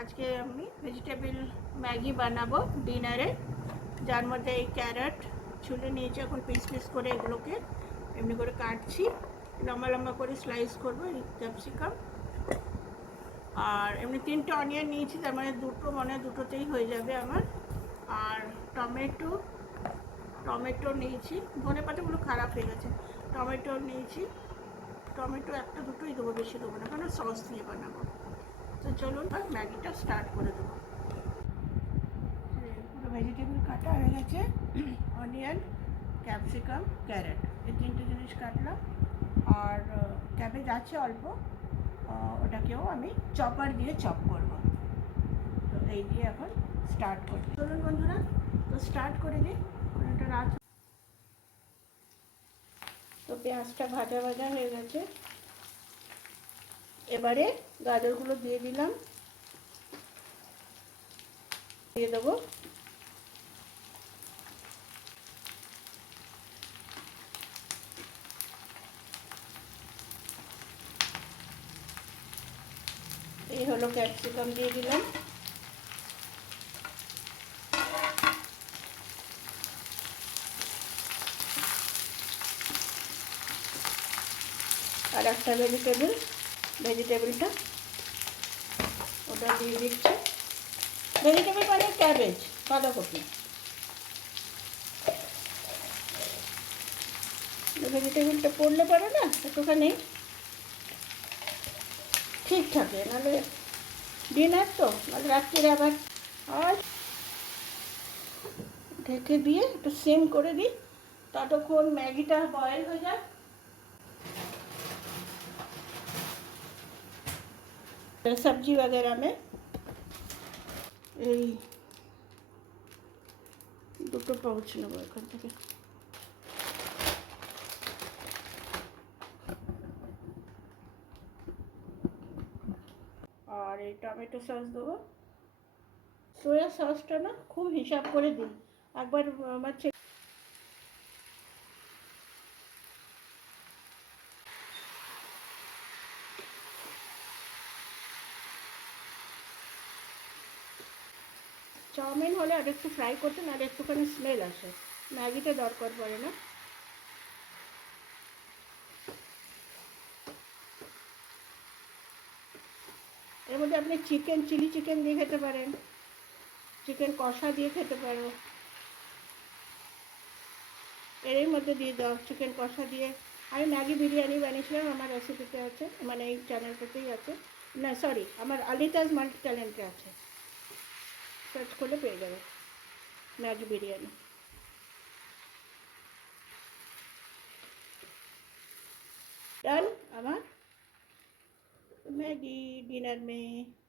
আজকে আমি vegetable Maggi বানাবো ডিনারে, যার মধ্যে এই ক্যারেট ছুলে নিয়েছি, এখন পিস পিস করে এগুলোকে এমনি করে কাটছি, লম্বা লম্বা করে স্লাইস করবো। এই ক্যাপসিকাম আর এমনি 3টে অনিয়ন নিয়েছি, তার মানে দুটোতেই হয়ে যাবে আমার। আর টমেটো নিয়েছি, ধনে পাতাগুলো খারাপ হয়ে গেছে। টমেটো নিয়েছি, টমেটো একটা দুটোই দেবো, বেশি দেবো না, কারণ সস দিয়ে বানাবো। তো চলুন আর ম্যাগিটা স্টার্ট করে দেবো। পুরো ভেজিটেবল কাটা হয়ে গেছে, অনিয়ন, ক্যাপসিকাম, ক্যারেট, এই 3টে জিনিস কাটলাম। আর ক্যাবেজ আছে অল্প, ওটাকেও আমি চপার দিয়ে চপ করব। তো এই দিয়ে এখন স্টার্ট করি। চলুন বন্ধুরা, তো স্টার্ট করে দিই। এটা রাত, তো পেঁয়াজটা ভাজা ভাজা হয়ে গেছে। এবারে গাজরগুলো দিয়ে দিলাম, দিয়ে দেবো। এই হলো ক্যাপসিকাম দিয়ে দিলাম। আর একটা ভেজিটেবলটা ওটা দিয়ে দিচ্ছি। ভেজিটেবল মানে ক্যাবেজ, বাঁধাকপি। ভেজিটেবলটা পড়লে পারে না একটুখানি ঠিক থাকে, নাহলে ডিনার তো, নাহলে রাত্রিরে আবার। আর ঢেকে দিয়ে একটু সিম করে দিই, ততক্ষণ ম্যাগিটা বয়েল হয়ে যায়। सब्जी वगैरह में এই দুটো পাউচ নেবো এখান থেকে। আর এই টমেটো সস দেবো। সোয়া সসটা না খুব হিসাব করে দিন, একবার আমার চাউমিন হলে আর একটু ফ্রাই করতেন, আর একটুখানি স্মেল আসে, ম্যাগিতে দরকার পড়ে না। এর মধ্যে আপনি চিলি চিকেন দিয়ে খেতে পারেন, চিকেন কষা দিয়ে খেতে পারো। এর মধ্যে দিয়ে দাও চিকেন কষা দিয়ে। আমি ম্যাগি বিরিয়ানি বানিয়েছিলাম, আমার রেসিপিতে আছে, মানে এই চ্যানেলটাতেই আছে। না সরি, আমার আলিতাজ মাল্টি ট্যালেন্টে আছে, সার্চ করলে পেয়ে যাবে ম্যাগি बिरयानी। डन हमारा मैगी डिनर में।